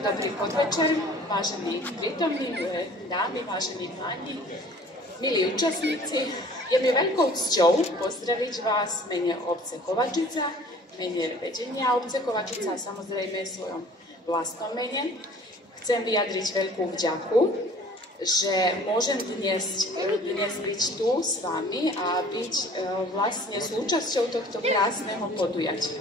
Dobrý podvečer, vážení prítomní, milé dámy, vážení páni, milí účastníci. Je mi veľkou cťou pozdraviť vás v mene obce Kovačica, v mene vedenia obce Kovačica a samozrejme v svojom vlastnom mene. Chcem vyjadriť veľkú vďaku, že môžem dnes byť tu s vami a byť vlastne súčasťou tohto krásneho podujatia.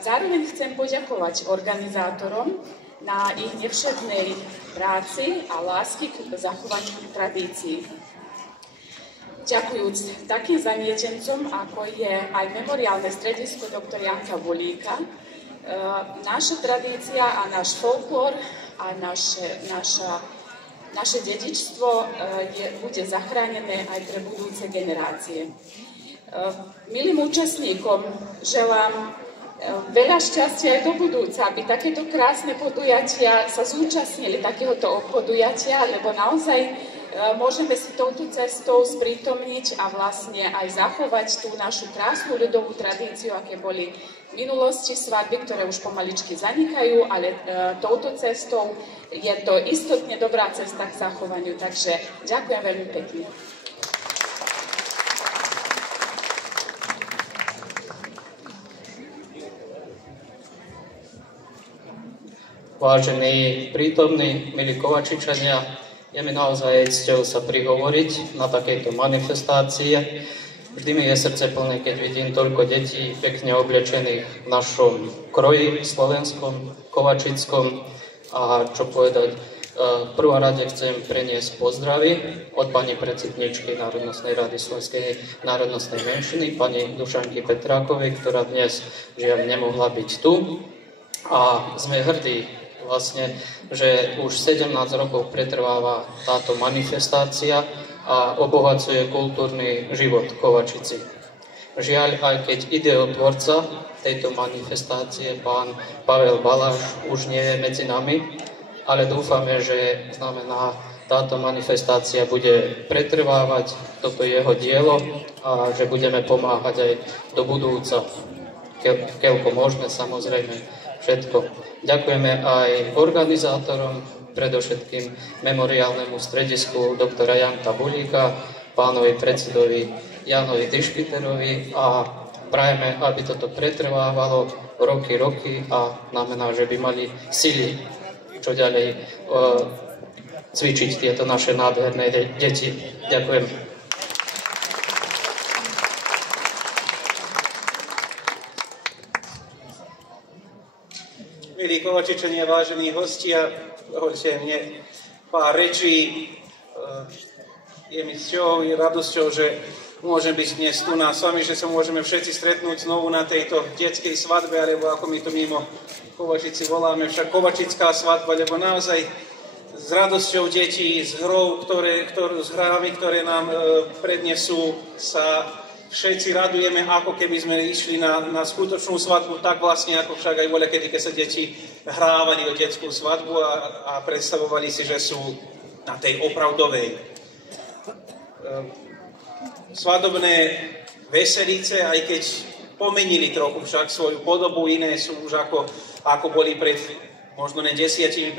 Zároveň chcem poďakovať organizátorom na ich nevšetnej práci a lásky k zachovaniu tradícií. Ďakujúc takým zanietencom, ako je aj memoriálne stredisko dr. Janka Bulíka, naša tradícia a náš folklór a naše dedičstvo bude zachránené aj pre budúce generácie. Milým účastníkom želám veľa šťastia aj do budúca, aby takéto krásne podujatia sa zúčastnili takéhoto podujatia, lebo naozaj môžeme si touto cestou sprítomniť a vlastne aj zachovať tú našu krásnu ľudovú tradíciu, aké boli v minulosti svadby, ktoré už pomaličky zanikajú, ale touto cestou je to istotne dobrá cesta k zachovaniu. Takže ďakujem veľmi pekne. Vážení prítomní, milí Kovačičania, je mi naozaj cťou sa prihovoriť na takejto manifestácie. Vždy mi je srdce plné, keď vidím toľko detí pekne oblečených v našom kroji slovenskom, kovačickom. A čo povedať, v prvom rade chcem preniesť pozdravy od pani predsedničky Národnostnej rady Slovenskej národnostnej menšiny, pani Dušanky Petrákovej, ktorá dnes žiaľ nemohla byť tu. A sme hrdí vlastne, že už 17 rokov pretrváva táto manifestácia a obohacuje kultúrny život Kovačici. Žiaľ, aj keď ideotvorca tejto manifestácie, pán Pavel Baláš, už nie je medzi nami, ale dúfame, že znamená, táto manifestácia bude pretrvávať toto jeho dielo a že budeme pomáhať aj do budúca. Keľko možné, samozrejme, všetko. Ďakujeme aj organizátorom, predovšetkým memoriálnemu stredisku doktora Janka Bulíka, pánovi predsedovi Jánovi Dišpiterovi a prajeme, aby toto pretrvávalo roky a znamená, že by mali sily čo ďalej cvičiť tieto naše nádherné deti. Ďakujem. Milí Kovačičania, vážení hostia, dovolte mne pár rečí. Je mi cťou i radosťou, že môžem byť dnes tu s vami, že sa môžeme všetci stretnúť znovu na tejto detskej svadbe, alebo ako my to mimo Kovačici voláme, však kovačická svadba, lebo naozaj s radosťou detí, s hrami, ktoré nám prednesú, sa všetci radujeme, ako keby sme išli na skutočnú svadbu, tak vlastne ako však aj voľakedy, keď sa deti hrávali o detskú svadbu a predstavovali si, že sú na tej opravdovej. Svadobné veselice, aj keď pomenili trochu však svoju podobu, iné sú už ako boli pred možno ne 10-15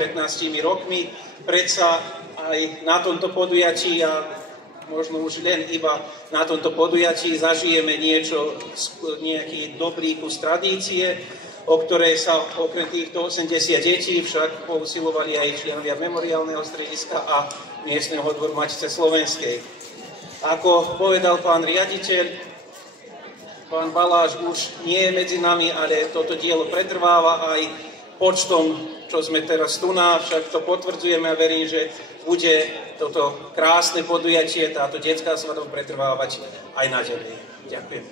rokmi, predsa aj na tomto podujatí a možno už len iba na tomto podujatí zažijeme nejaký dobrý kus tradície, o ktorej sa okrem týchto 80 detí však pousilovali aj členovia memoriálneho strediska a miestneho dvoru Matice Slovenskej. Ako povedal pán riaditeľ, pán Baláš už nie je medzi nami, ale toto dielo pretrváva aj počtom, čo sme teraz tu však to potvrdzujeme a verím, že bude toto krásne podujatie, táto detská svadba pretrvávať aj naďalej. Ďakujem.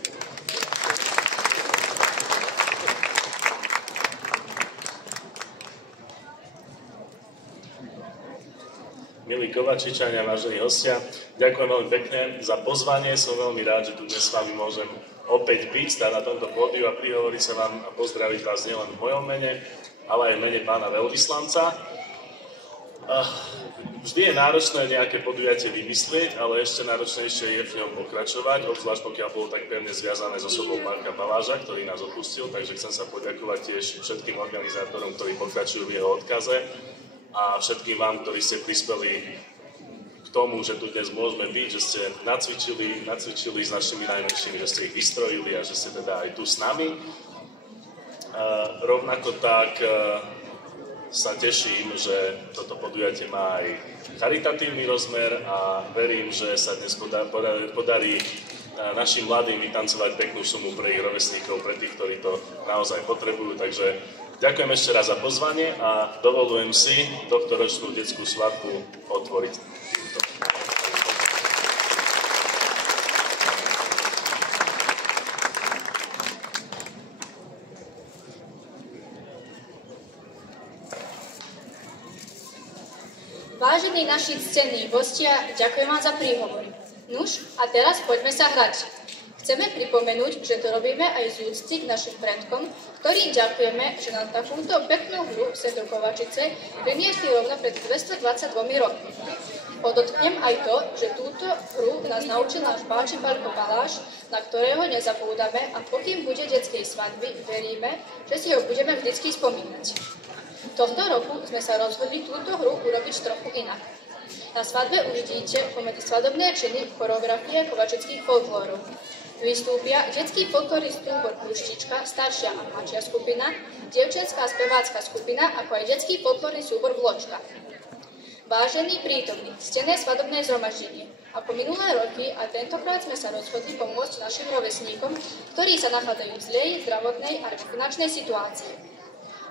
Milí Kovačičania, vážení hostia, ďakujem veľmi pekne za pozvanie. Som veľmi rád, že tu dnes s vami môžem opäť byť na tomto pódiu a prihovoriť sa vám a pozdraviť vás nielen v mojom mene, ale aj v mene pána veľvyslanca. Vždy je náročné nejaké podujatie vymyslieť, ale ešte náročnejšie je v ňom pokračovať, obzvlášť pokiaľ bolo tak pevne zviazané s osobou Marka Baláža, ktorý nás opustil, takže chcem sa poďakovať tiež všetkým organizátorom, ktorí pokračujú v jeho odkaze a všetkým vám, ktorí ste prispeli k tomu, že tu dnes môžeme byť, že ste nacvičili s našimi najmenšími, že ste ich vystrojili a že ste teda aj tu s nami. Rovnako tak sa teším, že toto podujatie má aj charitatívny rozmer a verím, že sa dnes podarí našim mladým vytancovať peknú sumu pre ich rovesníkov, pre tých, ktorí to naozaj potrebujú. Takže ďakujem ešte raz za pozvanie a dovolujem si tohtoročnú detskú svadbu otvoriť. Vážení naši ctenní hostia, ďakujem vám za príhovory. Nuž, a teraz poďme sa hrať. Chceme pripomenúť, že to robíme aj z úcty k našim predkom, ktorým ďakujeme, že nám takúto peknú hru Svetov Kovačice priniesli rovno pred 222 rokmi. Podotknem aj to, že túto hru nás naučil náš páči Palko Baláš, na ktorého nezabúdame a pokým bude detskej svadby, veríme, že si ho budeme vždycky spomínať. Tohto roku sme sa rozhodli túto hru urobiť trochu inak. Na svadbe uvidíte pomedzi svadobné činy choreografie kovačických folklórov. Vystúpia detský folklórny súbor Púštička, staršia a mladšia skupina, dievčenská spevácka skupina, ako aj detský folklórny súbor Vločka. Vážení prítomní, ctené svadobné zhromaždenie. Ako minulé roky a tentokrát sme sa rozhodli pomôcť našim rovesníkom, ktorí sa nachádzajú v zlej, zdravotnej a finančnej situácii.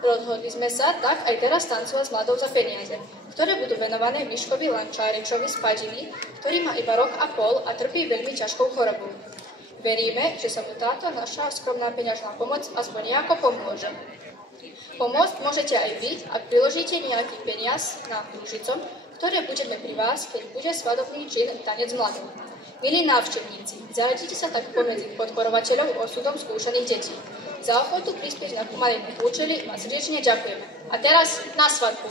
Rozhodli sme sa tak aj teraz tancovať s mladou za peniaze, ktoré budú venované Miškovi Lančárečovi z Padiny, ktorý má iba rok a pol a trpí veľmi ťažkou chorobou. Veríme, že sa mu táto naša skromná peňažná pomoc aspoň nejako pomôže. Pomôcť môžete aj vy, ak priložíte nejaký peniaz na družicom, ktoré budeme pri vás, keď bude svadobný čin tanec mladou. Milí návštevníci, zaradite sa tak pomedzi podporovateľov osudom skúšaných detí. Za ochotu prispieť na humanitné účely vás srdečne ďakujeme. A teraz na svadbu.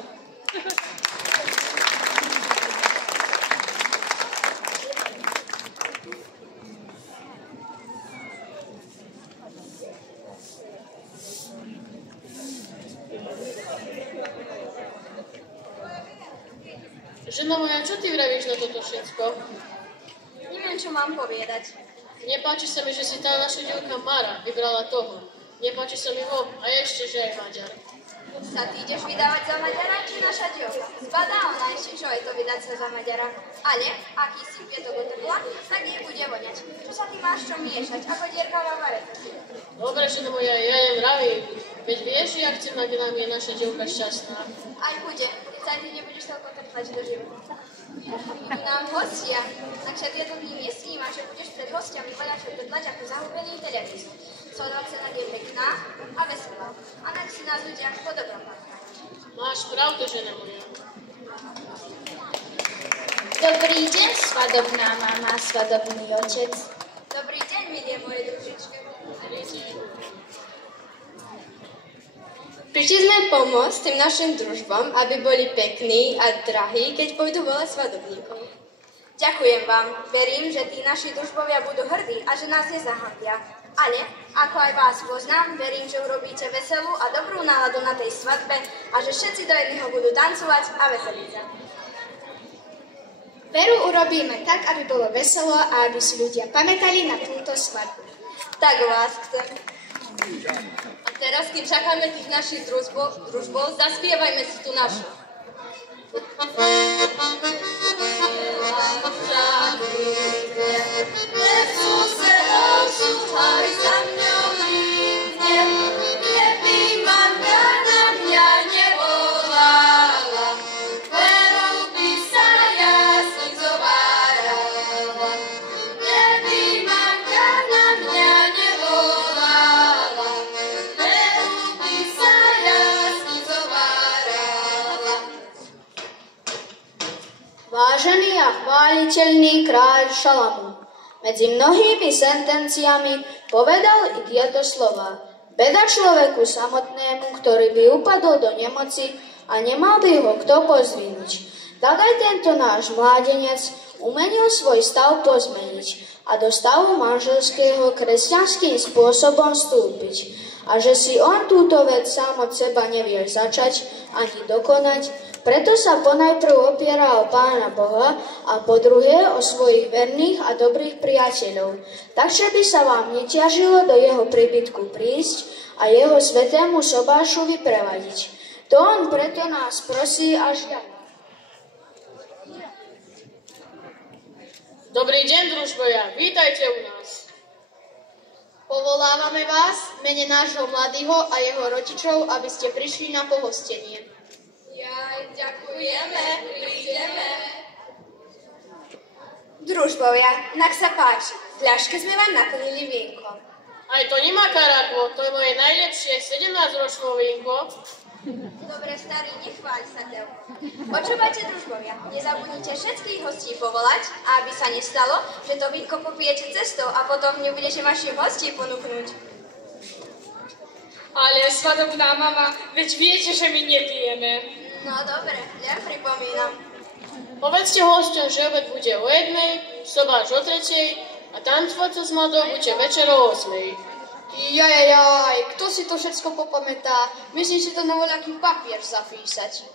Žena moja, čo ty vravíš na toto všetko? Neviem, čo mám povedať. Nepáči sa mi, že si tá naša dievka Mara vybrala toho. Nepáči sa mi ho a ešte, že aj Maďar. Sa ty ideš vydávať za Maďara, či naša dievka? Zbadá ona ešte, čo je to vydať sa za Maďara. Ale, aký si piatok otrhla, tak jej bude voňať. Čo sa ty máš čo miešať, ako dierka v avarete? Dobre, žena moja, ja jem vravím. Veď vieš, jak chcem, aby nám je naša dievka šťastná. Aj bude, keď sa ty nebudeš toľko trpať do života. Idú nám hostia, takže tieto dní nesníma, že budeš pred hostiami podľať ako zahubený televíz. Svadobná cena je pekná a veselá. A nech si nás ľudia podobrom. Máš pravdu, žena moja. Dobrý deň, svadobná mama, svadobný otec. Dobrý deň, milie moje družičky. Prišli sme pomôcť tým našim družbom, aby boli pekní a drahí, keď pôjdu volať svadobníkov. Ďakujem vám. Verím, že tí naši družbovia budú hrdí a že nás nezahambia. Ale, ako aj vás poznám, verím, že urobíte veselú a dobrú náladu na tej svadbe a že všetci do jedného budú tancovať a veseliť sa. Veru urobíme tak, aby bolo veselo a aby si ľudia pamätali na túto svadbu. Tak vás chcem. A teraz, keď čakáme tých našich družbov, zaspievajme si tu našu. Vážený a chváliteľný kráľ Šalamún medzi mnohými sentenciami povedal i tieto slova. Beda človeku samotnému, ktorý by upadol do nemoci a nemal by ho kto pozdvihnúť. Tak aj tento náš mládenec umenil svoj stav pozmeniť a do stavu manželského kresťanským spôsobom vstúpiť. A že si on túto vec sám od seba nevie začať ani dokonať, preto sa ponajprv opiera o Pána Boha a po druhé o svojich verných a dobrých priateľov, takže by sa vám neťažilo do jeho príbytku prísť a jeho svätému sobášu vyprevadiť. To on preto nás prosí a žiada. Dobrý deň, družbovia, vítajte u nás. Povolávame vás v mene nášho mladého a jeho rodičov, aby ste prišli na pohostenie. Ďakujeme, prídeme. Družbovia, nak sa páči, v ľaške sme vám naplnili vínko. Aj to nemá karákvo, to je moje najlepšie 17-ročné vínko. Dobre, starý, nechváľ sa tev. Počúvajte, družbovia, nezabudnite všetkých hostí povolať, a aby sa nestalo, že to vínko popijete cestou a potom nebudete vašich hostí ponúknuť. Ale svadobná mama, veď viete, že my nepijeme. No dobre, ja pripomínam. Povedzte hosťom, že obed bude o 1:00, sobáš o 3:00 a tancovať sa s mladou bude večer o 8:00. Jaj, kto si to všetko popamätá? Myslím si to na voľaký papier zapísať.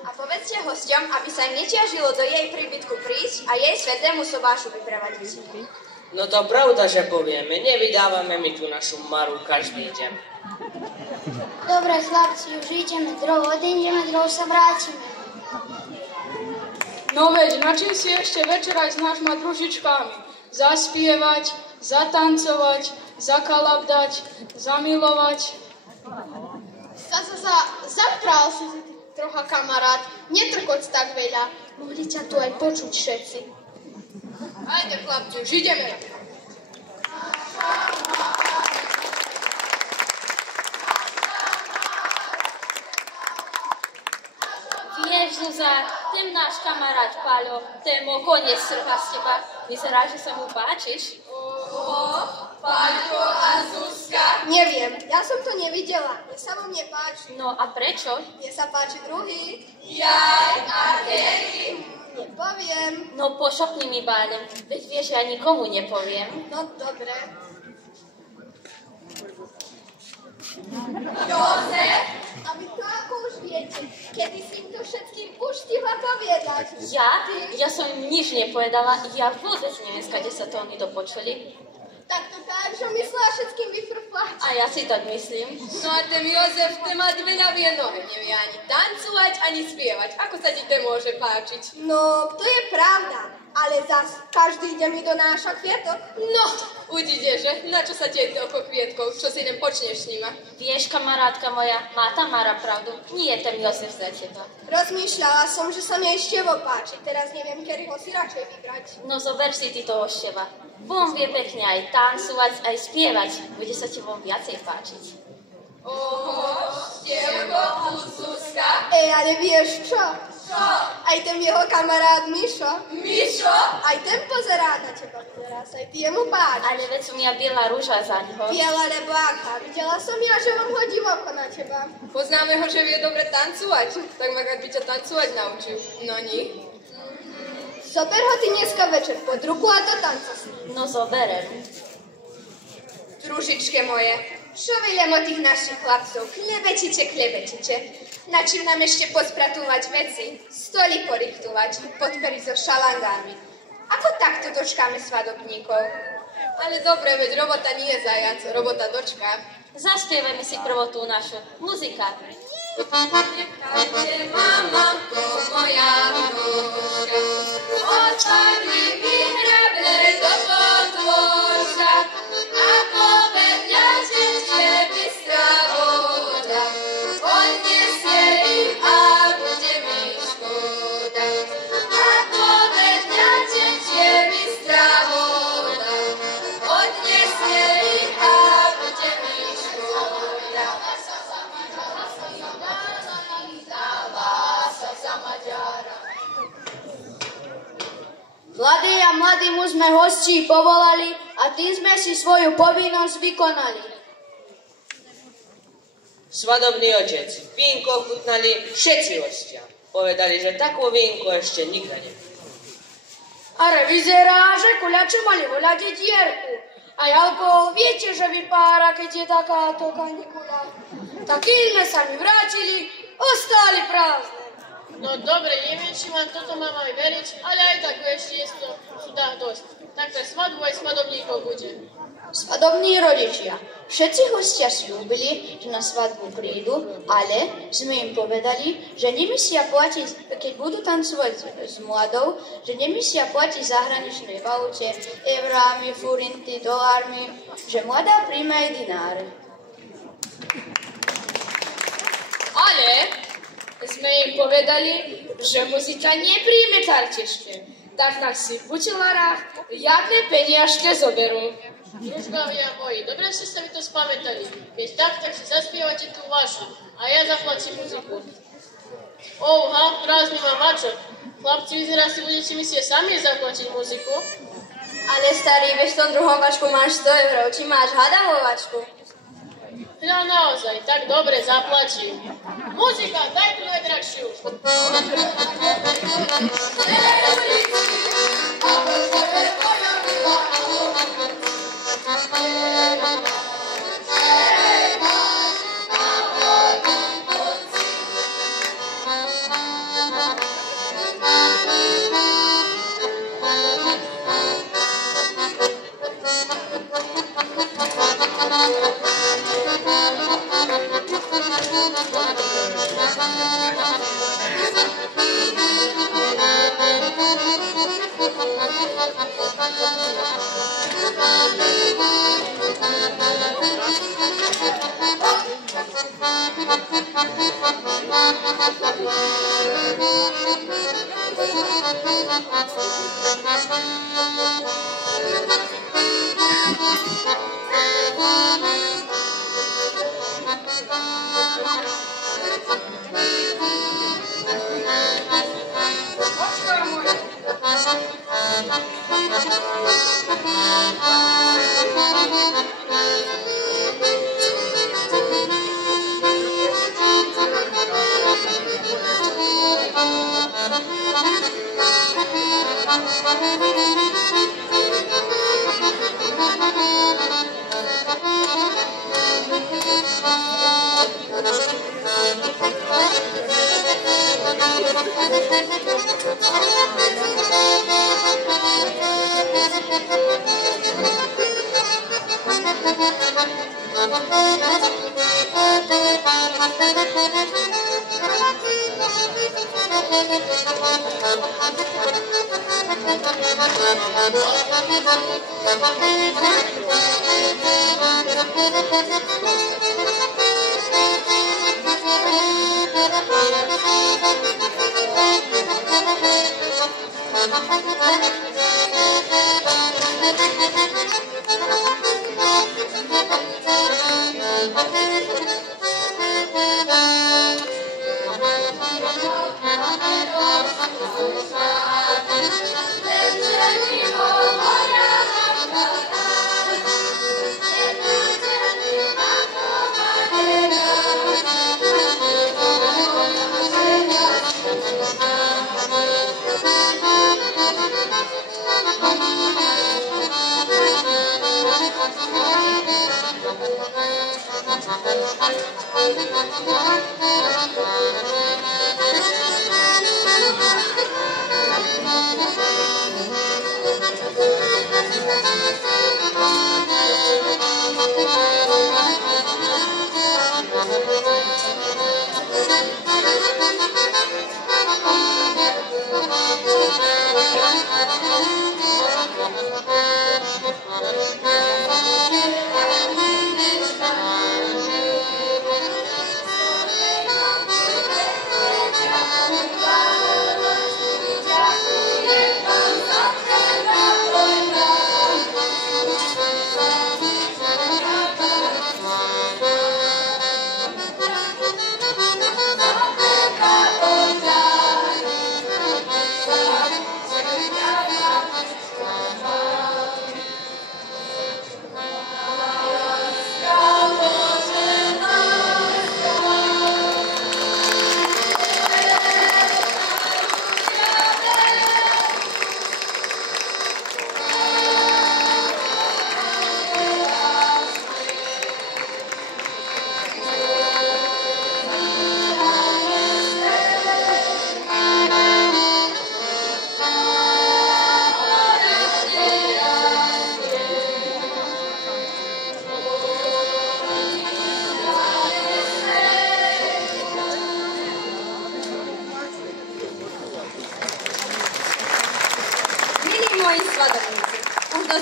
A povedzte hosťom, aby sa im neťažilo do jej príbytku prísť a jej svätému sobášu vyprevadiť. No to pravda, že povieme, nevydávame my tu našu Maru každý deň. Dobre, chlapci, už ideme, druhou odídeme, druhou sa vrátime. No veď, na čím si ešte večer aj s našimi družičkami? Zaspievať, zatancovať, zakalabdať, zamilovať. Zapral si trocha, kamarát, netrkoc tak veľa. Mohli ťa tu aj počuť všetci. Ajde, chlapci, už ideme. Vieš, Zuzá, ten náš kamarát Paľo, ten môj koniec trha z teba. Vyzerá, že sa mu páčiš. Paľko a Zuzka. Neviem, ja som to nevidela. Mne sa vo mne páči. No a prečo? Mne sa páči druhý. Jaj, a Terry. Nepoviem. No pošopni mi bálem, veď vieš, ja nikomu nepoviem. No dobre. Jozef? A vy to ako už viete, kedy si im to všetkým puštila povedať. Ja? Ja som im nič nepovedala, ja vôbec neviem, skade sa to oni dopočuli. Tak to tak, že myslela všetkým vyfrflať. A ja si tak myslím. No a ten Jozef, ten má dve ľavie nohy, nevie ani tancovať, ani spievať. Ako sa ti to môže páčiť? No, to je pravda, ale zas každý deň mi donáša kvietok. No, uvidíte, že? Na čo sa ti toľko kvietkov? Čo si len počneš s nima? Vieš, kamarátka moja, má tá Mara pravdu. Nie je ten Jozef za teba. Rozmýšľala som, že sa mi aj Števo páči. Teraz neviem, kedy ho si radšej vybrať. No zober si ty toho Števa. On vie pekne aj tancovať, aj spievať. Bude sa ti von viacej páčiť. Števko plus Zuzka. Ale vieš čo? Čo? Aj ten jeho kamarát Mišo. Mišo? Aj ten pozerá na teba. Teraz aj ty jemu páči. Ale veď som ja biela rúža za ňoho. Biela nebo aká. Videla som ja, že on hodí oko na teba. Poznáme ho, že vie dobre tancovať. Tak ma by ťa tancovať naučil. No nie. Zober ho ty dneska večer pod ruku a do tanca s ním. No zoberem. Družičke moje, čo veľam o tých našich chlapcov? Klebetiče. Na čím nám ešte pospratovať veci, stoly porichtovať, podperiť so šalangami. Ako takto dočkáme svadobníkov? Ale dobre, veď robota nie je zajac, robota dočká. Zaspievajme si prvú tú našu. Muzika. Nechajte ma, mamko moja vnúčka, očami mi hreble do podložka, ako vedľa tečie bystrá voda, odniesie ich a bude mi škoda. Ako vedľa tečie bystrá voda, odniesie ich a bude mi škoda. Mladí a mladým už sme hostí povolali a tým sme si svoju povinnosť vykonali. Svadobný otec, vínko chutnali všetci hostia. Povedali, že takú vínko ešte nikde nebolo. Ale vyzerá, že kuľači mali voľať dierku. A Jalko, viete, že vypára, keď je takáto kanikula. Tak keď sme sa mi vrátili, ostali prázdne. No dobre, neviem, či vám toto mám aj veriť, ale aj tak ešte je to dá dosť. Tak pre svadbu aj svadobníkov bude. Svadobní rodičia. Všetci hostia slúbili, že na svadbu prídu, ale sme im povedali, že nemusia platiť, keď budú tancovať s mladou, že nemusia platiť zahraničné valute, eurami, forinty, dolármi, že mladá príjma aj dináre. Ale sme im povedali, že muzika nepríjme kartičke, tak na si v butilárach riadne peniažke zoberú. Družbovia moji, dobre ste sa mi to spamätali. Keď tak si zaspievate tú vašu a ja zaplatím muziku. Ouha, prázdny mám mačok. Chlapci, vyzerá si budete myslieť sami zaplatiť muziku. Ale starý, vieš, v tom druhom vačku máš 100 eur, či máš hadavú vačku? Ja naozaj, tak dobre zaplatím. Muzika, daj tu najdrahšiu. Oh,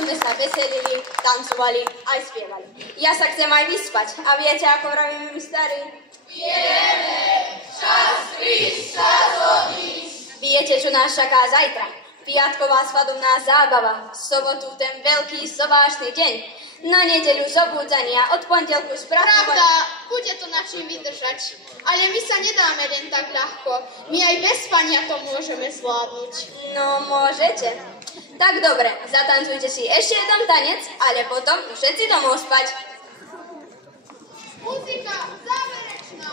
sme sa veselili, tancovali aj spievali. Ja sa chcem aj vyspať. A viete, ako vravíme my starí? Vieme, čas prísť, čas odísť. Viete, čo nás čaká zajtra? Piatková svadobná zábava, v sobotu ten veľký sobášny deň, na nedeľu zobudzania, od pondelku spracovania. Pravda, bude to na čím vydržať, ale my sa nedáme len tak ľahko. My aj bez spania to môžeme zvládnuť. No, môžete. Tak dobre, zatancujte si ešte jeden tanec, ale potom všetci domov spať. Muzika, záverečná!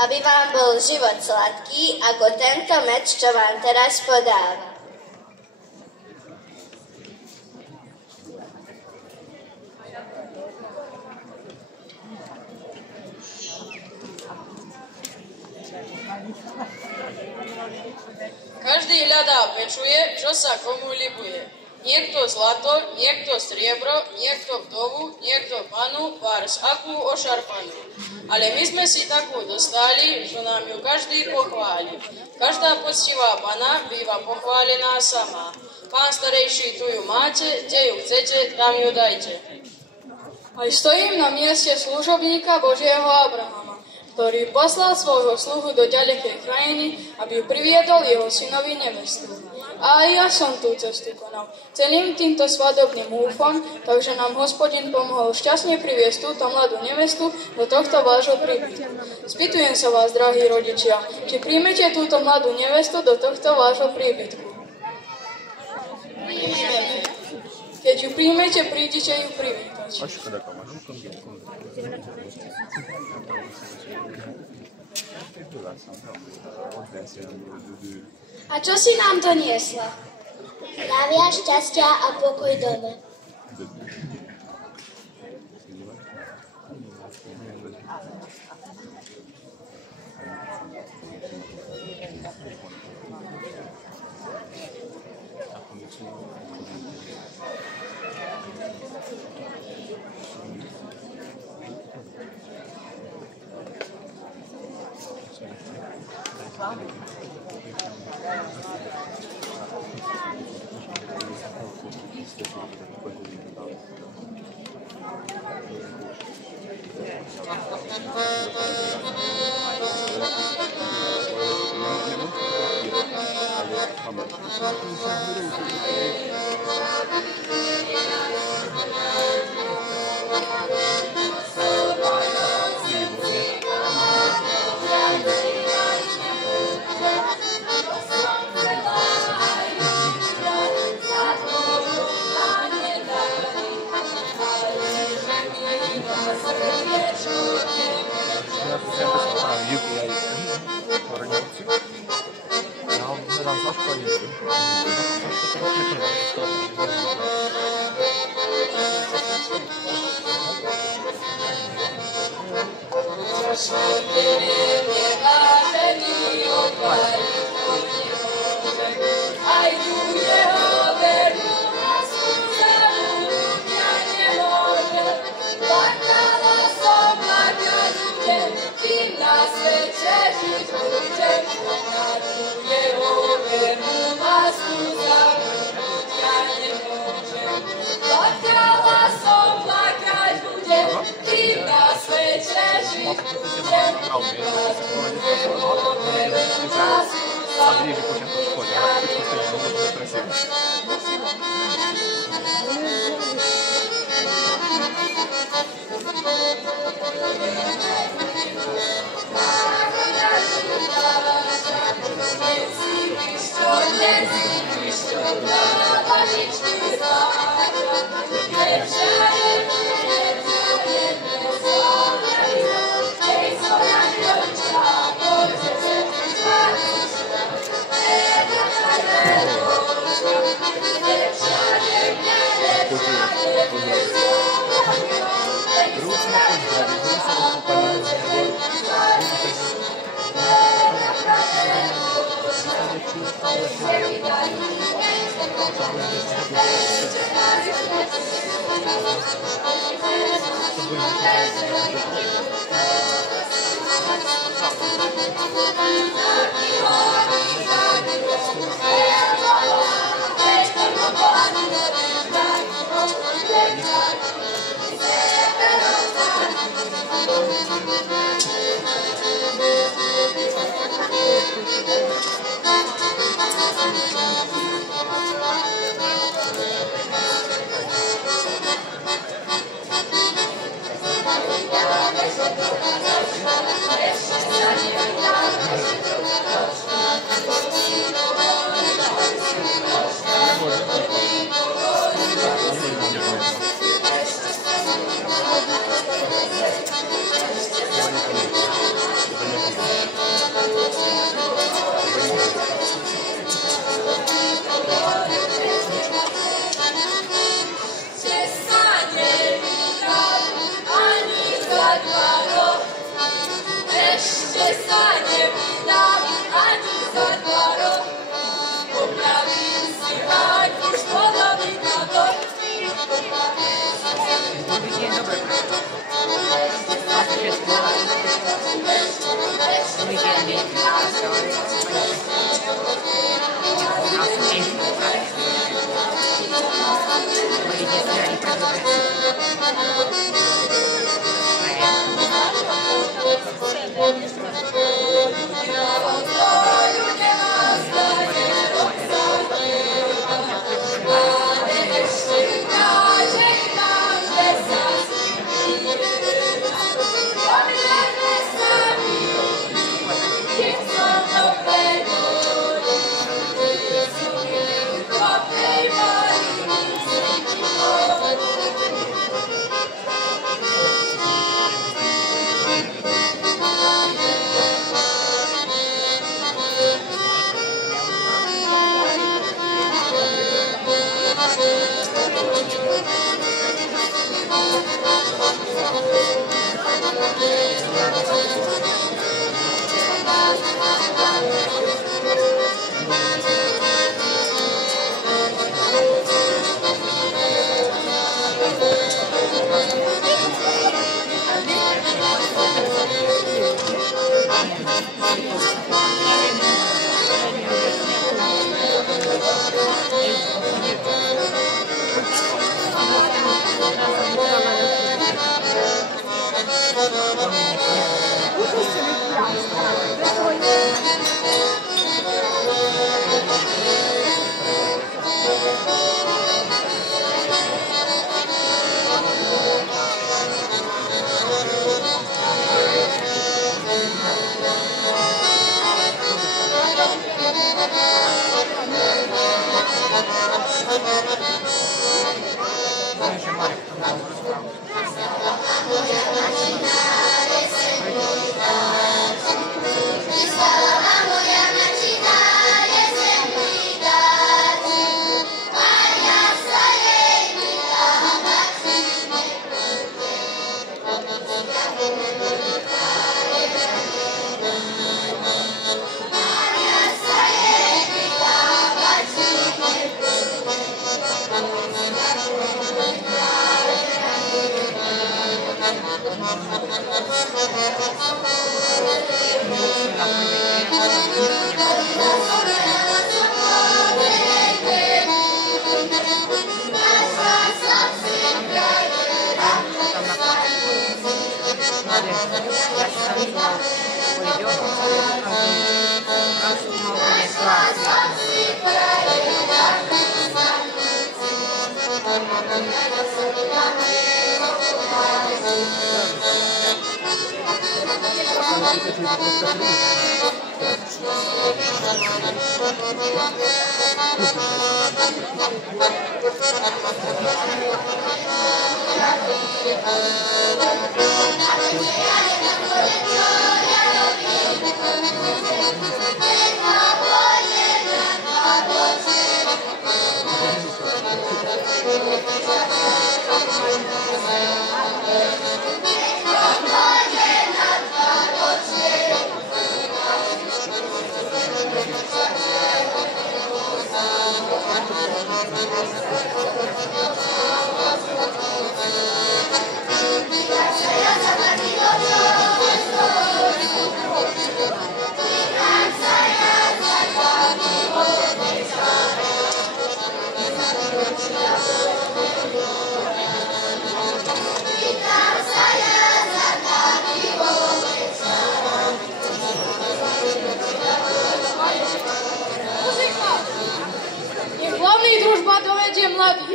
Aby vám bol život sladký, ako tento med, čo vám teraz podávam. Každý hľadá a pečuje, čo sa komu ľibuje. Niekto zlato, niekto striebro, niekto vdovu, niekto panu, várs akú ošarpanú. Ale my sme si takú dostali, že nám ju každý pochváli. Každá poctivá pana býva pochválená sama. Pán starejší, tu ju máte, kde ju chcete, tam ju dajte. Aj stojím na mieste služobníka Božieho Abrahama, ktorý poslal svojho sluhu do ďalekej krajiny, aby priviedol jeho synovi nevestu. A aj ja som tú cestu konal. Celým týmto svadobným úfom, takže nám Hospodin pomohol šťastne priviesť túto mladú nevestu do tohto vášho príbytku. Spýtujem sa vás, drahí rodičia, či príjmete túto mladú nevestu do tohto vášho príbytku. Keď ju príjmete, prídite ju privítať. A čo si nám doniesla? Zdravia, šťastia a pokoj dome.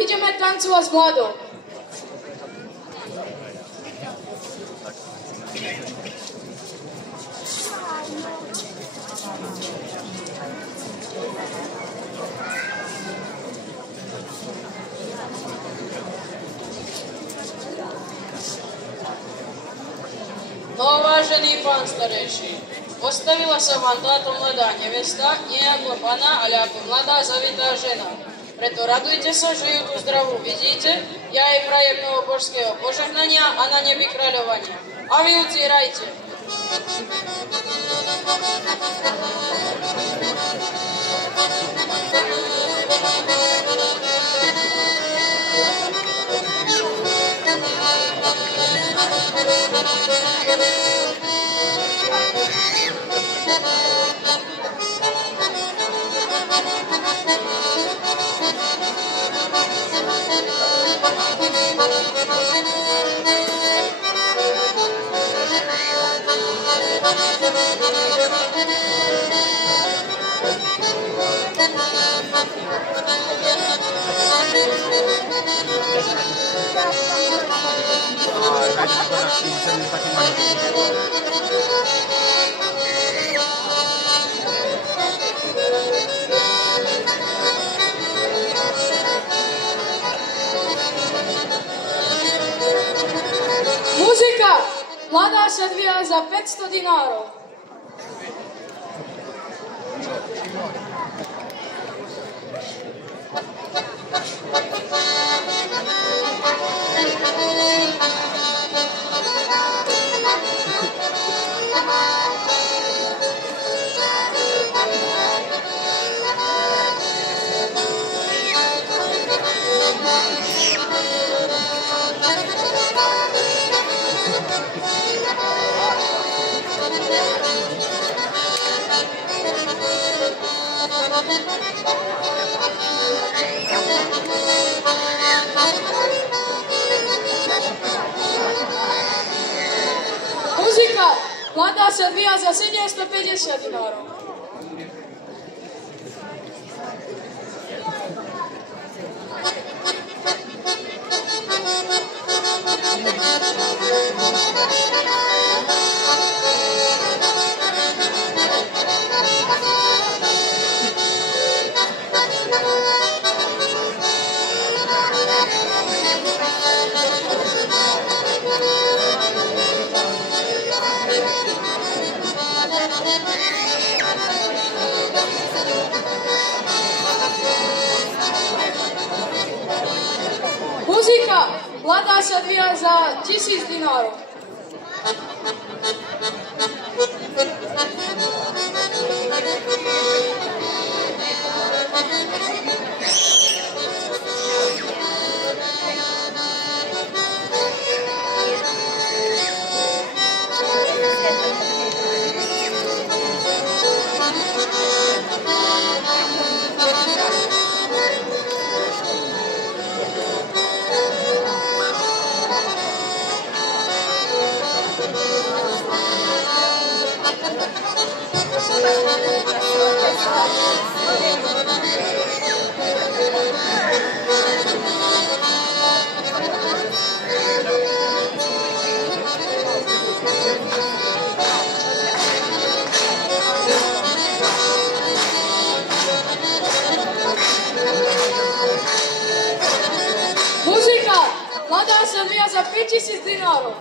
Ideme tancovať s mladou. No, vážený pán starejší, postavila sa vám táto mladá nevesta nie ako pana, ale ako mladá zavitá žena. Preto radujte sa, že ju tu zdravú vidíte, ja jej prajem novobožského požehnania a na nebi kráľovania. A vy ucírajte. Muzika! Mladá sa dvíja za 500 dinárov. Muzika! Mladá sa dvíja za 750 dinárov. Muzika! Mladá sa dvíja za 1000 dinárov. Muzika! Mladá Semia za 5000 dinárov.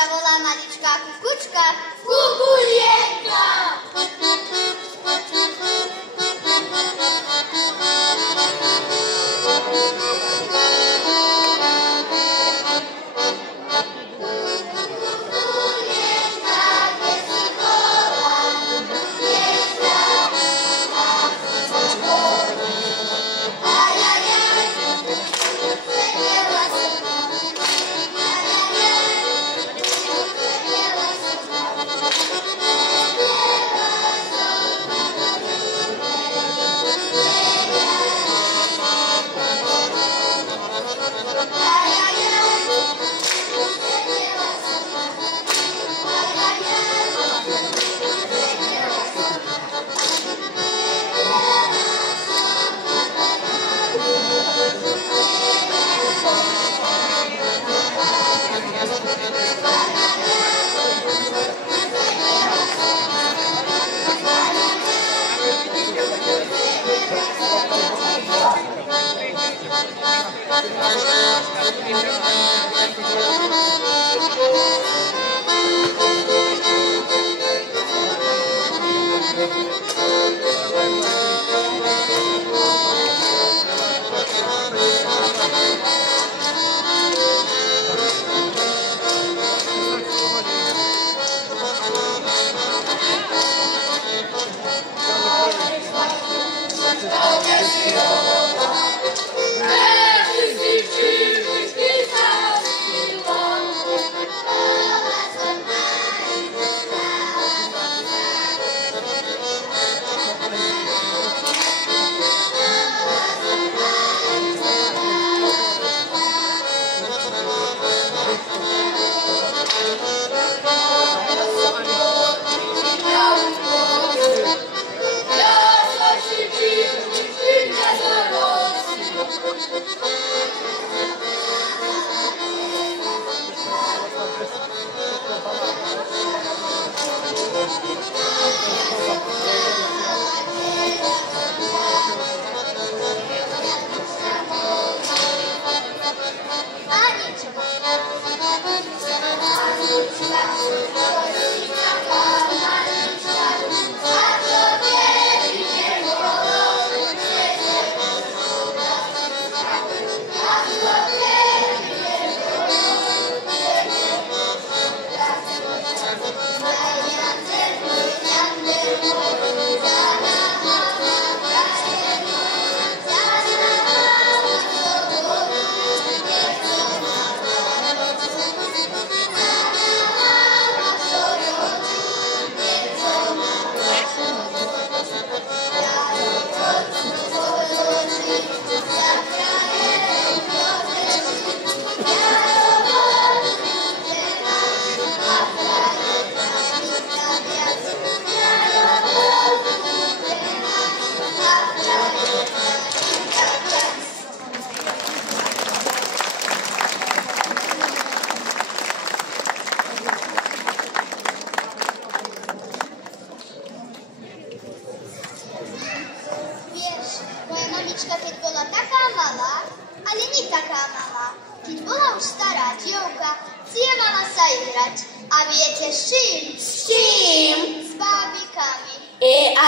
sa volá maličká kukučka? Kukulienka!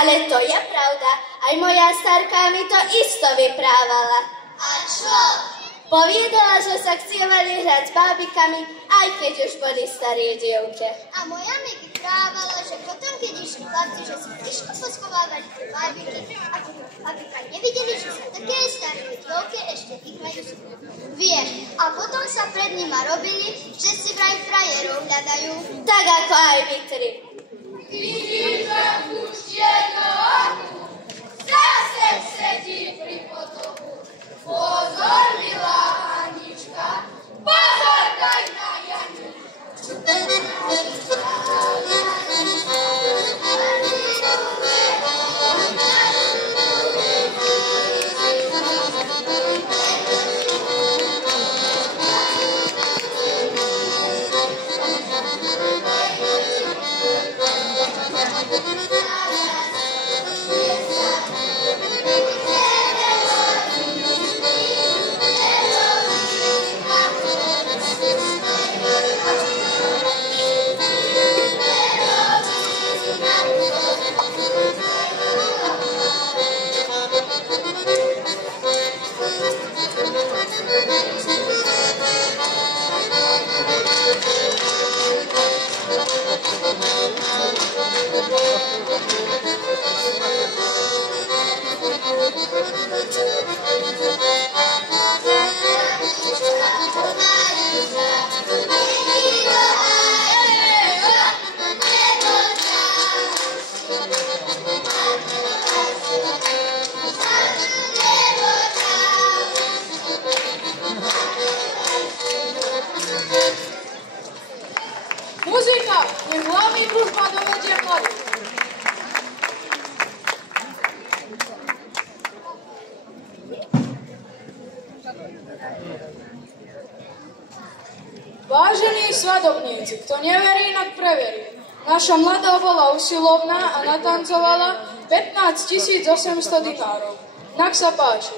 Ale to je pravda. Aj moja starka mi to isto vyprávala. A čo? Poviedala, že sa chceli hrať s bábikami, aj keď už boli staré dievče. A moja mi vyprávala, že potom, keď išli chlapci, že si tiško poschovávali tie bábiky a keď bábika nevideli, že sa také staré dievke ešte pýkajú si. Vieš, a potom sa pred nima robili, že si vraj frajerov hľadajú. Tak ako aj vy tri. Vidíte puštěnou, zase sedí pri potoku. Pozor, milá Anička, pozor, daj na Janičku. Muzika, nech hlavný družba dovedie mladých. Vážení svadobníci, kto neverí, nak preverí. Naša mladá bola usilovná a natancovala 15 800 dinárov. Nak sa páči.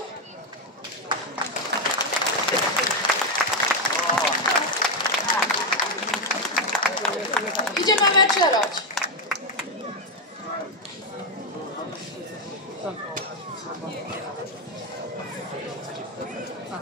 Ideme večerať.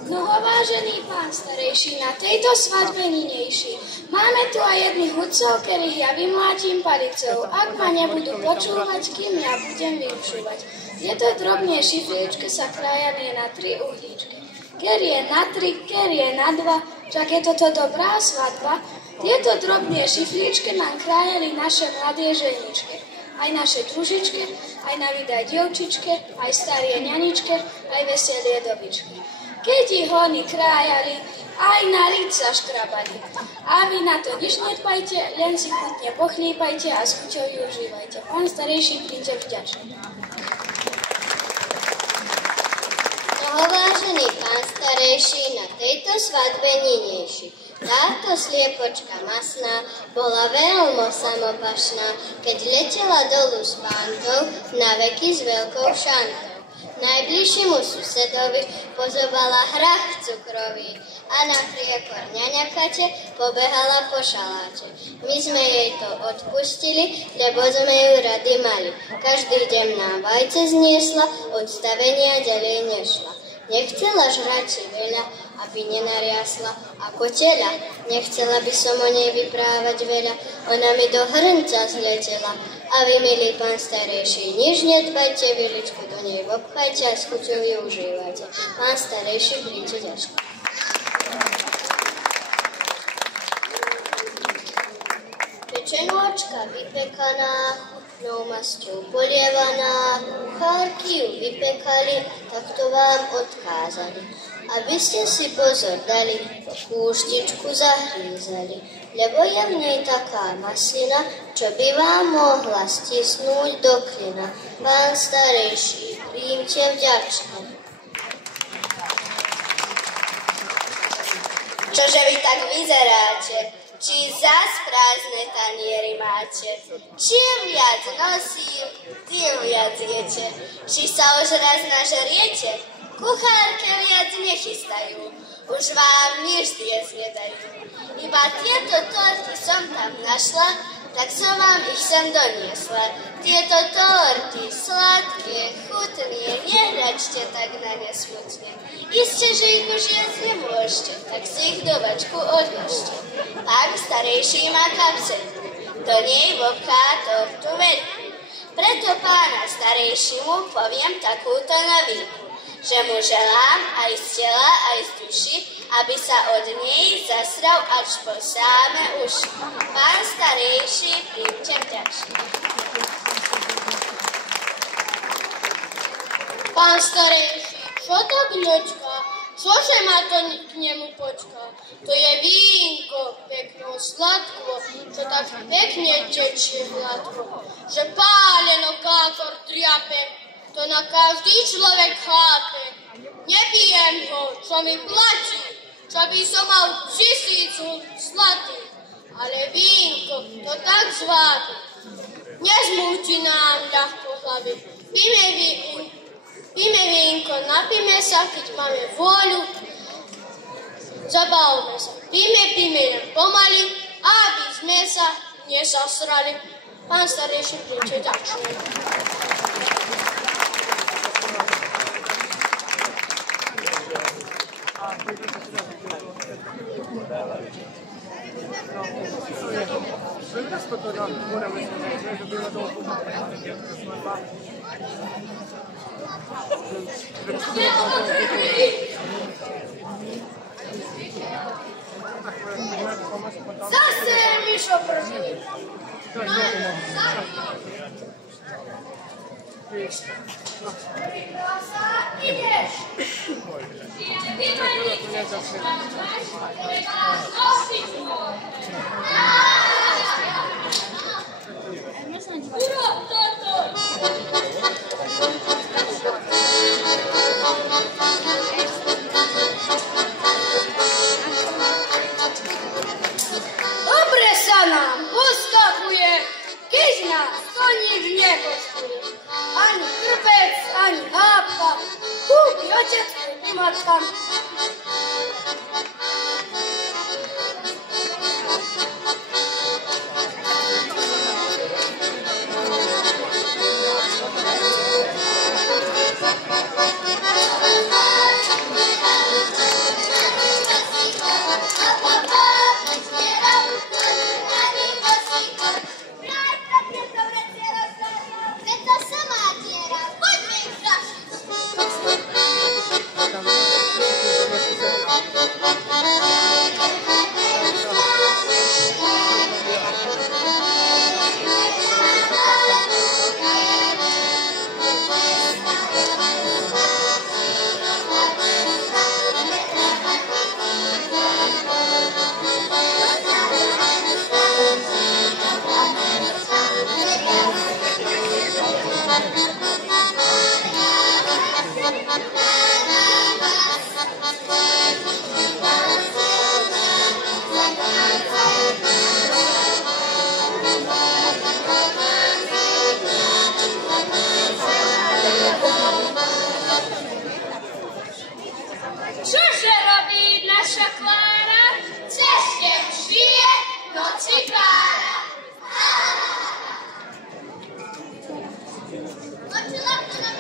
Mnoho vážený pán starejší, na tejto svadbe ninejší. Máme tu aj jedných hudcov, ktorých ja vymlátim palicou. Ak ma nebudú počúvať, kým ja budem vyučúvať. Je to drobné šifriečky sa krájané na 3 uhlíčky. Ker je na 3, ker je na 2, čak je toto dobrá svadba. Tieto drobné šifriečky nám krájali naše mladé ženičky. Aj naše družičky, aj na vydaj dievčičke, aj starie ňaničke, aj veselie dobičky. Keď ich oni krájali, aj na riť sa škrabali. A vy na to nič nedbajte, len si chutne pochlípajte a s chuťou ju užívajte. Pán starejší, príďte vďačný. Vážený pán starejší, na tejto svadbe ninejší. Táto sliepočka masná bola veľmi samopašná, keď letela dolu s pántou na veky s veľkou šantou. Najbližšiemu susedovi pozobala hrach cukrový a na priekor ňaňakate pobehala po šaláče. My sme jej to odpustili, lebo sme ju rady mali. Každý deň nám vajce zniesla, od stavenia ďalej nešla. Nechcela žrať si veľa, aby nenariasla ako tela. Nechcela by som o nej vyprávať veľa, ona mi do hrnca zletela. A vy, milý pán starejší, nič nedbajte, viličku do nej obchajte a s chuťou ju užívajte. Pán starejší, príďte ďačko. Pečenôčka vypekaná, chutnou masťou polievaná, kuchárky ju vypekali, tak to vám odkázali. Aby ste si pozor dali, kúštičku zahrízali, lebo je v nej taká maslina, čo by vám mohla stisnúť do klina. Pán starejší, príjmte vďačne. Čože vy tak vyzeráte? Či zas prázdne taniery máte? Čím viac nosím, tým viac jete. Či sa už raz nažeriete? Kuchárke viac nechystajú, už vám nič jesť nedajú. Iba tieto torty som tam našla, tak som vám ich sem doniesla. Tieto torty, sladké, chutné, nehľačte tak na ne smutne. Isté, že ich už jesť nemôžete, tak si ich do vačku odložte. Pán starejší má kapselku, do nej vopchá tortu veľkú. Preto pána starejšímu poviem takúto novinku, že mu želám aj z tela, aj z duši, aby sa od nej zasral až po sáme uši. Pán starejší, príjmte vďačne. Pán starejší, čo to gňočka? Čože ma to k nemu počká? To je vínko, pekno, sladko, čo tak pekne tečie hladko, že páleno kákor triape. To na každý človek chápe. Nepijem ho, čo mi platí, čo by som mal 1000 zlatých. Ale vínko to tak zvábi. Nezmúti nám ľahko hlavy. Píme vínko, napíme sa, keď máme vôľu. Zabavme sa. Píme len pomaly, aby sme sa nezasrali. Pán starejší, príďte ďačne. Zase je Mišo prvý. Ideš. Dobre sa nám poskakuje, keď nás to nič nekoštuje. Ani krpec, ani hápka, kúpi otec, kúpi matka. Čože robí naša Klára? Ceste žije, noci pára. Počula to na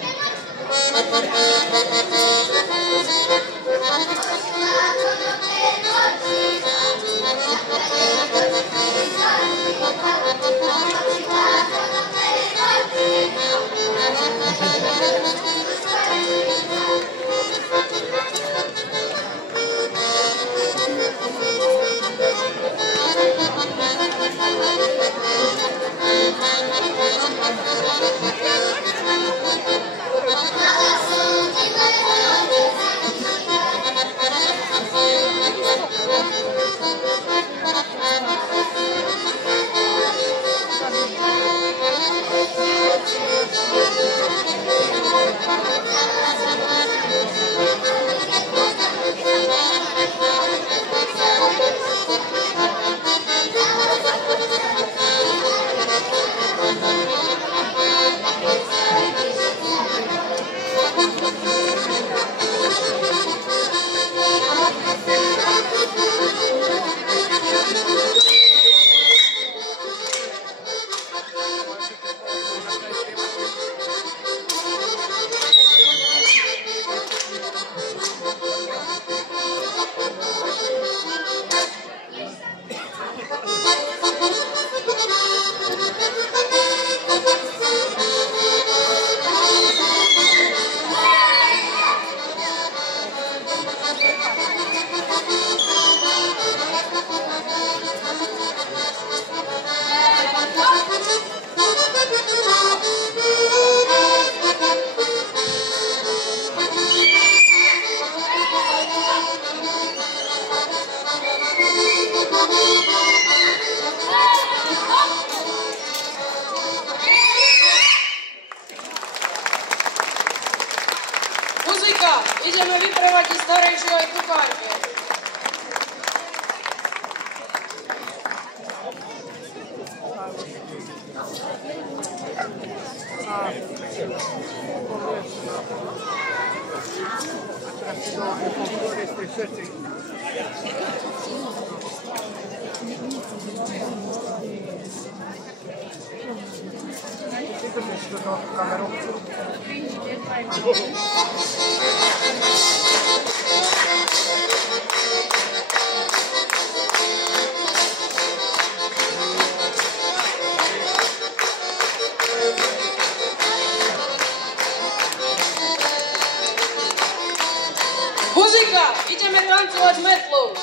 Muzika, ideme vyprevadiť starejšiu aj kuchárke. Kamerą. s metlou.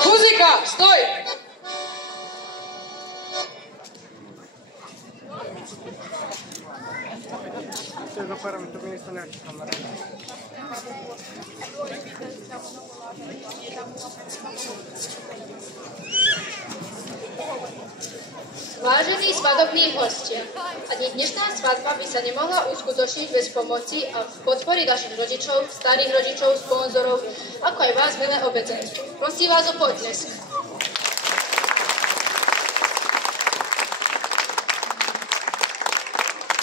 Muzika, stoj! Vážení svadobní hostia, ani dnešná svadba by sa nemohla uskutočniť bez pomoci a podpory vašich rodičov, starých rodičov, sponzorov, ako aj vás milé obecenstvo. Prosím vás o potlesk.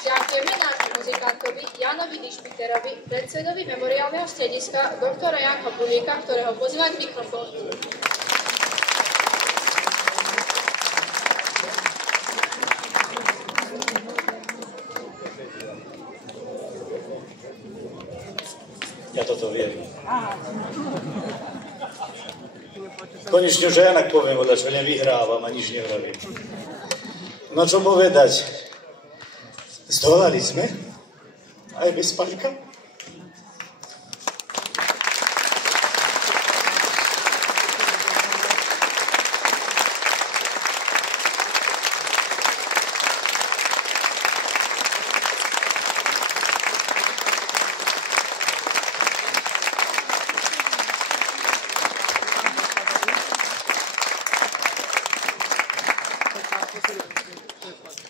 Ďakujeme nášmu muzikantovi Jánovi Dišpiterovi, predsedovi memoriálneho strediska doktora Janka Bulíka, ktorého pozývam k mikrofónu. Ja toto viem. Konečne už ja inak poviem, že nevyhrávam a nič nevravím. No čo povedať? Zdolali sme? Aj bez Paľka?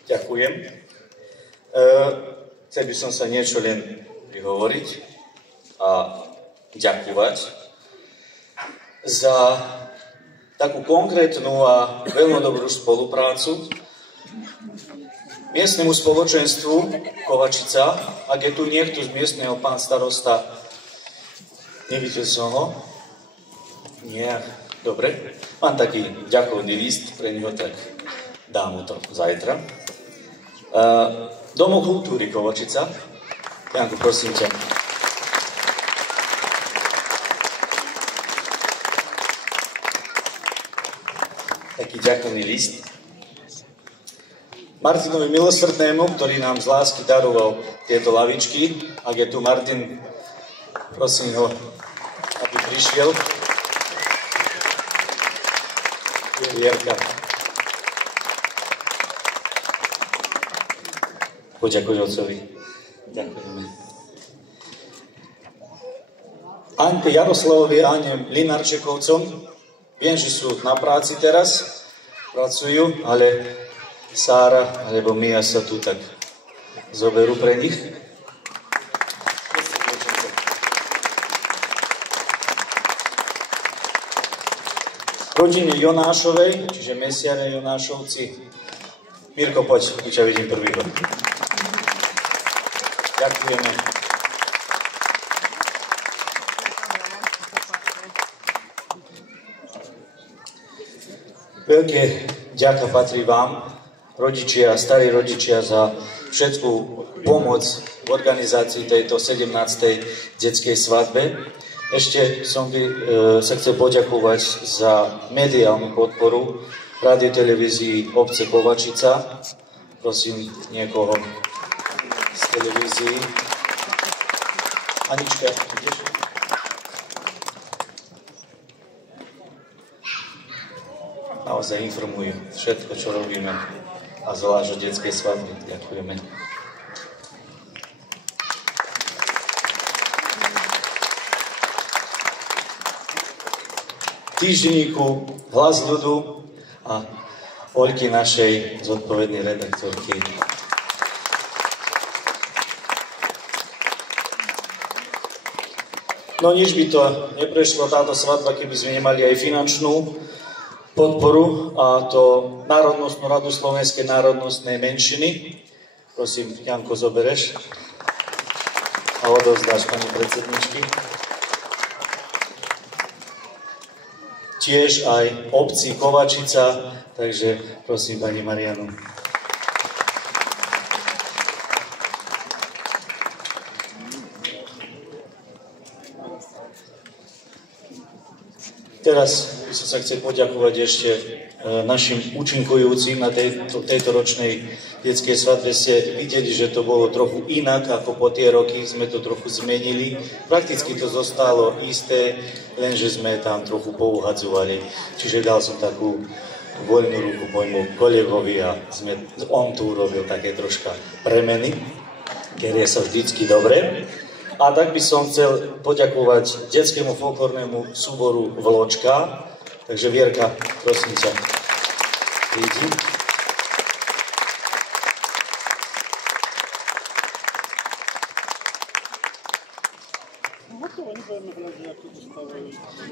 Ďakujem. Chcel by som sa niečo len prihovoriť a ďakovať za takú konkrétnu a veľmi dobrú spoluprácu miestnemu spoločenstvu Kovačica. Ak je tu niekto z miestneho, pán starosta, nevidel som ho? Nie, dobre. Mám taký ďakovný list pre neho, tak dám mu to zajtra. Domu kultúry Kovačica. Janku, prosím ťa. Taký ďakovný list. Martinovi Milosrdnému, ktorý nám z lásky daroval tieto lavičky. Ak je tu Martin, prosím ho, aby prišiel. Vierka. Poďakuj otcovi. Ďakujeme. Anke Jaroslavovi a Ane Linarčekovcom. Viem, že sú na práci teraz. Pracujú, ale Sára alebo Mia sa tu tak zoberú pre nich. Rodine Jonášovej, čiže Mesiane Jonášovci. Mirko, poď, tu ťa vidím prvýho. Ďakujeme. Veľké ďaká patrí vám, rodičia, starí rodičia, za všetkú pomoc v organizácii tejto 17. detskej svadbe. Ešte som by sa chcel poďakovať za mediálnu podporu rádio televízii obce Kovačica. Prosím niekoho z televízií. Anička, ideš? Naozaj informujú všetko, čo robíme a zvlášť o detskej svadbe. Ďakujeme. Týždenníku Hlas ľudu a Oľky, našej zodpovednej redaktorky. No nič by to neprešlo, táto svadba, keby sme nemali aj finančnú podporu, a to Národnostnú radu Slovenskej národnostnej menšiny. Prosím, Janko, zobereš a odovzdáš pani predsedničky. Tiež aj obci Kovačica, takže prosím pani Marianu. Teraz by som sa chcel poďakovať ešte našim účinkujúcim na tejto ročnej detskej svadbe. Ste videli, že to bolo trochu inak ako po tie roky, sme to trochu zmenili. Prakticky to zostalo isté, lenže sme tam trochu pouhadzovali. Čiže dal som takú voľnú ruku môjmu kolegovi a on tu urobil také troška premeny, ktoré sa vždycky dobre. A tak by som chcel poďakovať detskému folklórnemu súboru Vločka. Takže Vierka, prosím ťa, prídi.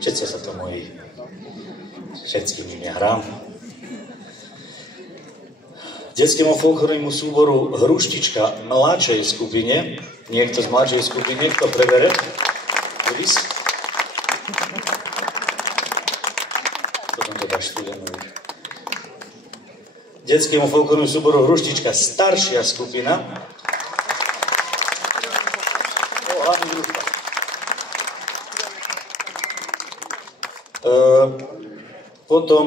Všetci sa to moji, všetkým ja hrám. Detskému folklórnemu súboru Hruštička mladšej skupine. Niekto z mladšej skupiny, kto prebere? Luis? Potom to dáš studenúť. Detskému folklórnemu súboru Hruštička staršia skupina. Hlavný družba. Potom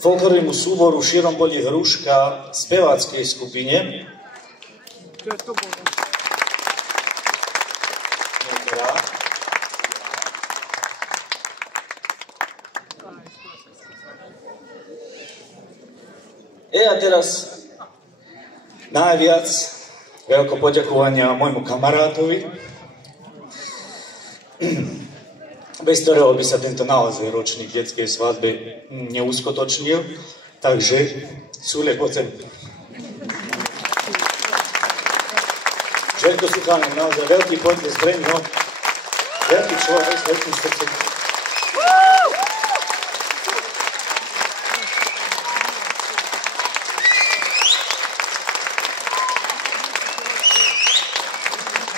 folklórnemu súboru Širompolí Hruška speváckej skupine. A teraz najviac veľké poďakovania môjmu kamarátovi, bez ktorého by sa tento naozaj ročník detskej svadby neuskutočnil. Takže Súle, poď sem. Željko Suchanin, naozaj veľký potles pre ňo, veľký človek s veľkým srdcom.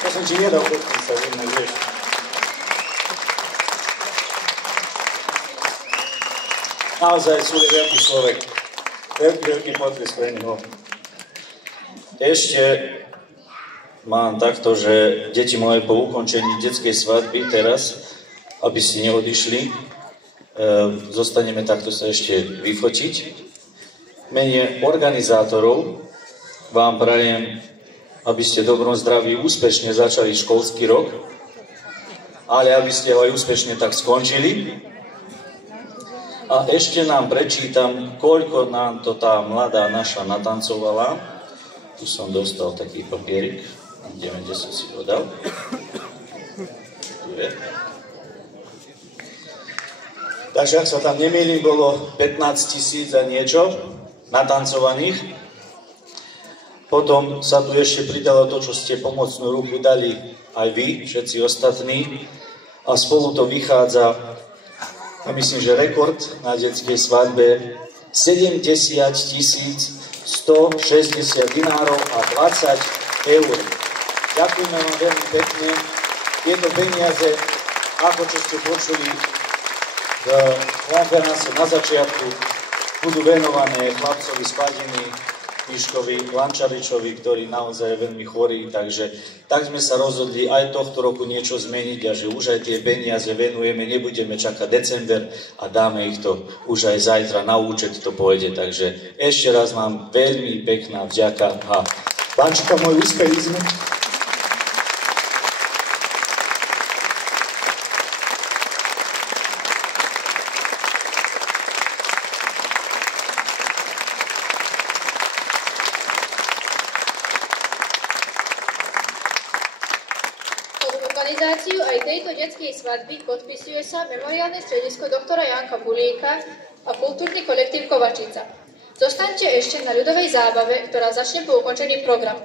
Ja som ti nedal podpísať, jednak vieš. Naozaj Súle veľký človek, veľký potles pre ňo. Ešte mám takto, že deti moje po ukončení detskej svadby teraz, aby si neodišli, zostaneme takto sa ešte vyfotiť. V mene organizátorov vám prajem, aby ste v dobrom zdraví úspešne začali školský rok, ale aby ste ho aj úspešne tak skončili. A ešte nám prečítam, koľko nám to tá mladá naša natancovala. Tu som dostal taký papierik. Ideme, kde som si ho dal. Tu je. Takže ak sa tam nemýlim, bolo 15 000 a niečo natancovaných. Potom sa tu ešte pridalo to, čo ste pomocnú ruku dali aj vy, všetci ostatní. A spolu to vychádza, a myslím, že rekord na detskej svadbe 70 160 dinárov a 20 eur. Ďakujeme vám veľmi pekne. Tieto peniaze, ako čo ste počuli v konferencii na začiatku, budú venované chlapcovi z Padiny, Miškovi Lančaričovi, ktorý naozaj je veľmi chorý, takže tak sme sa rozhodli aj tohto roku niečo zmeniť a že už aj tie peniaze venujeme, nebudeme čakať december a dáme ich to už aj zajtra na účet, to pôjde. Takže ešte raz vám veľmi pekná vďaka a Pančka, môj úspech sme. organizáciu aj tejto detskej svadby podpisuje sa Memoriálne stredisko doktora Janka Bulíka a kultúrny kolektív Kovačica. Zostaňte ešte na ľudovej zábave, ktorá začne po ukončení programu.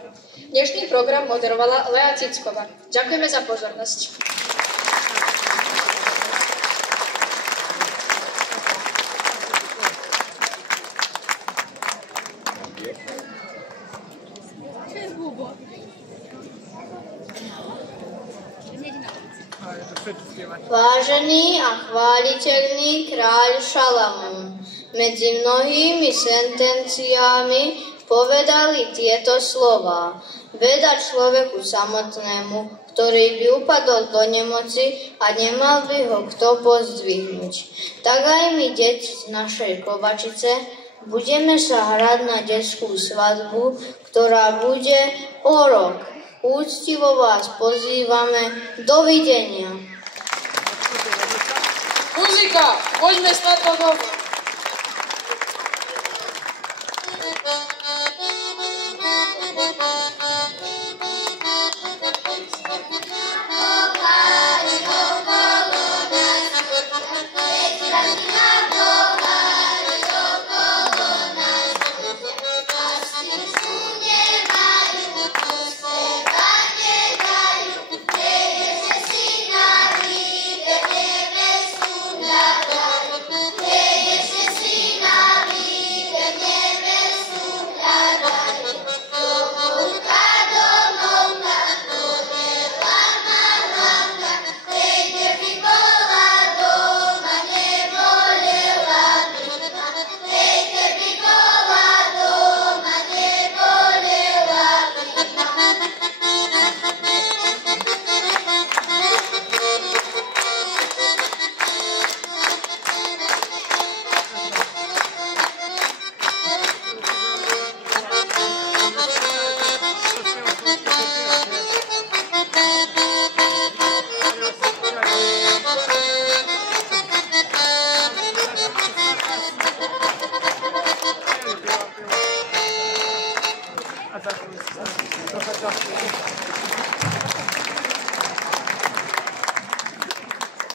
Dnešný program moderovala Lea Cicková. Ďakujeme za pozornosť. Vážený a chváliteľný kráľ Šalamún medzi mnohými sentenciami povedali tieto slová. Beda človeku samotnému, ktorý by upadol do nemoci a nemal by ho kto pozdvihnúť. Tak aj my, deti z našej Kovačice, budeme sa hrať na detskú svadbu, ktorá bude o rok. Úctivo vás pozývame. Dovidenia. Muzika, poďme stať do domu. A tak, trochę czasu.